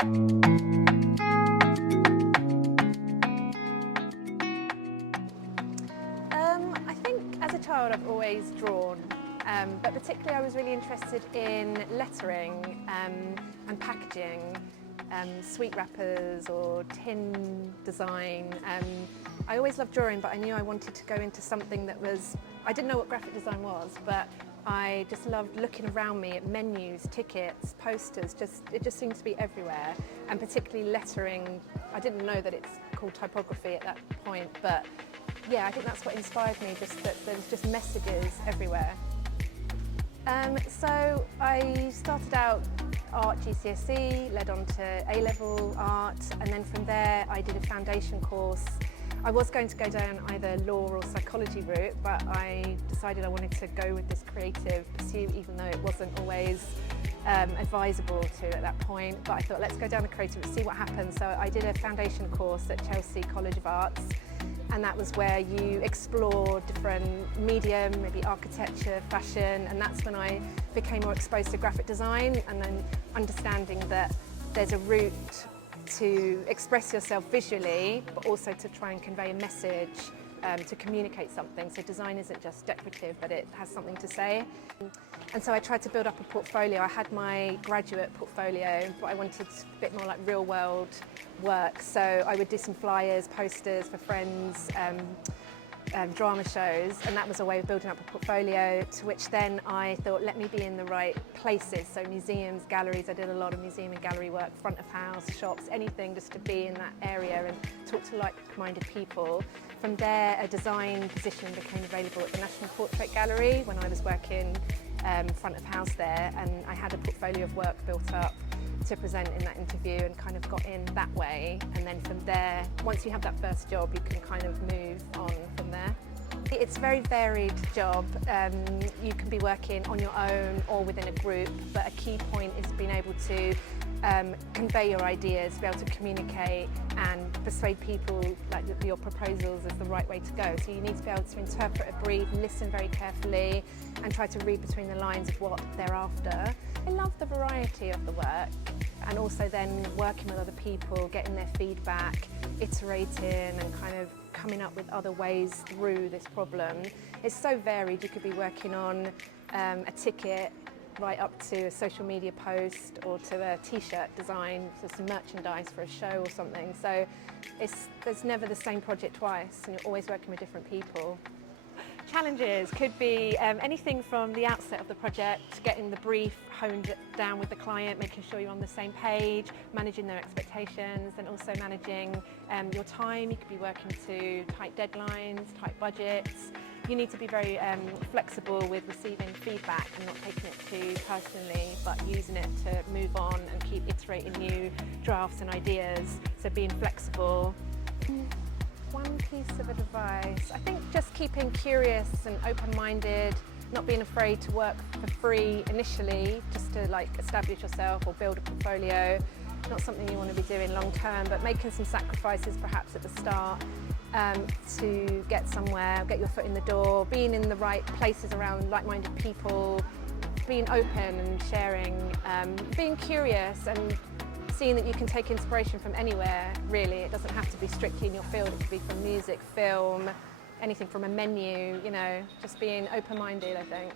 I think as a child I've always drawn, but particularly I was really interested in lettering and packaging, sweet wrappers or tin design. I always loved drawing, but I knew I wanted to go into something that was, I didn't know what graphic design was, but I just loved looking around me at menus, tickets, posters, it just seemed to be everywhere, and particularly lettering. I didn't know that it's called typography at that point, but yeah, I think that's what inspired me, just that there was just messages everywhere. So I started out art GCSE, led on to A-level art, and then from there I did a foundation course. I was going to go down either law or psychology route, but I decided I wanted to go with this creative pursuit, even though it wasn't always advisable to at that point. But I thought, let's go down the creative and see what happens. So I did a foundation course at Chelsea College of Arts, and that was where you explore different medium, maybe architecture, fashion, and that's when I became more exposed to graphic design, and then understanding that there's a route to express yourself visually, but also to try and convey a message, to communicate something. So design isn't just decorative, but it has something to say. And so I tried to build up a portfolio. I had my graduate portfolio, but I wanted a bit more like real world work. So I would do some flyers, posters for friends, drama shows, and that was a way of building up a portfolio, to which then I thought, let me be in the right places. So museums, galleries, I did a lot of museum and gallery work, front of house, shops, anything just to be in that area and talk to like-minded people. From there, a design position became available at the National Portrait Gallery when I was working front of house there, and I had a portfolio of work built up to present in that interview and kind of got in that way. And then from there, once you have that first job, you can kind of move on from there. It's a very varied job. You can be working on your own or within a group, but a key point is being able to convey your ideas, be able to communicate and persuade people like that your proposals is the right way to go. So you need to be able to interpret a brief, listen very carefully and try to read between the lines of what they're after. I love the variety of the work, and also then working with other people, getting their feedback, iterating and kind of coming up with other ways through this problem. It's so varied. You could be working on a ticket right up to a social media post or to a t-shirt design, so some merchandise for a show or something. So there's never the same project twice, and you're always working with different people. Challenges could be anything from the outset of the project, getting the brief honed down with the client, making sure you're on the same page, managing their expectations, and also managing your time. You could be working to tight deadlines, tight budgets. You need to be very flexible with receiving feedback and not taking it too personally, but using it to move on and keep iterating new drafts and ideas. So being flexible. One piece of advice, I think just keeping curious and open-minded, not being afraid to work for free initially, just to like establish yourself or build a portfolio. Not something you want to be doing long term, but making some sacrifices perhaps at the start to get somewhere, get your foot in the door, being in the right places around like-minded people, being open and sharing, being curious and seeing that you can take inspiration from anywhere, really. It doesn't have to be strictly in your field. It could be from music, film, anything from a menu, you know, just being open-minded, I think.